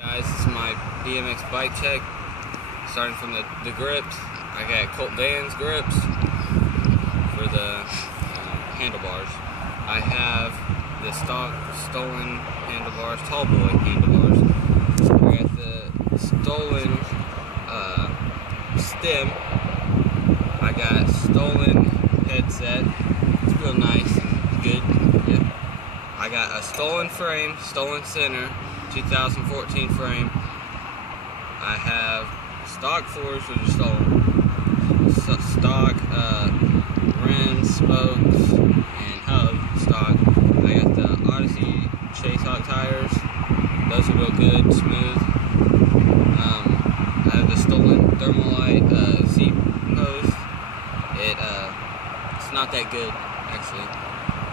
Guys, this is my BMX bike check. Starting from the grips, I got Colt Vans grips for the handlebars. I have the stock stolen handlebars, tall boy handlebars. I got the stolen stem. I got stolen headset. It's real nice and good. Yeah. I got a stolen frame, stolen center, 2014 frame. I have stock floors which are stolen. Stock rims, spokes, and hub stock. I got the Odyssey Chase Hawk tires. Those are real good, smooth. I have the stolen Thermalite seat post. It's not that good actually.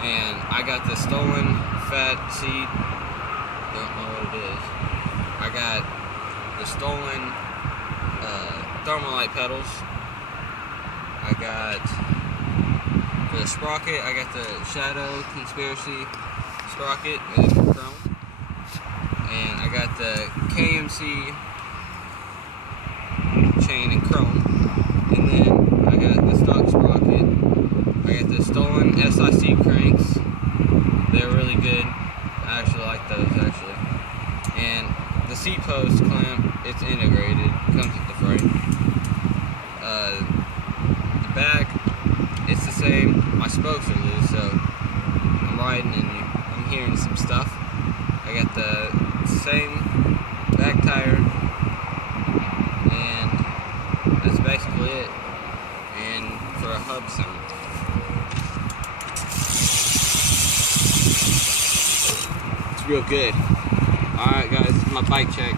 And I got the stolen fat seat. Don't know what it is. I got the stolen Thermalite pedals. I got the sprocket. I got the Shadow Conspiracy sprocket in chrome. And I got the KMC chain in chrome. And then I got the stock sprocket. I got the stolen SIC cranks. They're really good. I actually like those actually. And the seat post clamp, it's integrated. Comes with the frame. The back, it's the same. My spokes are loose, so I'm riding and I'm hearing some stuff. I got the same back tire, and that's basically it. And for a hub sound. It's real good. Alright guys, this is my bike check.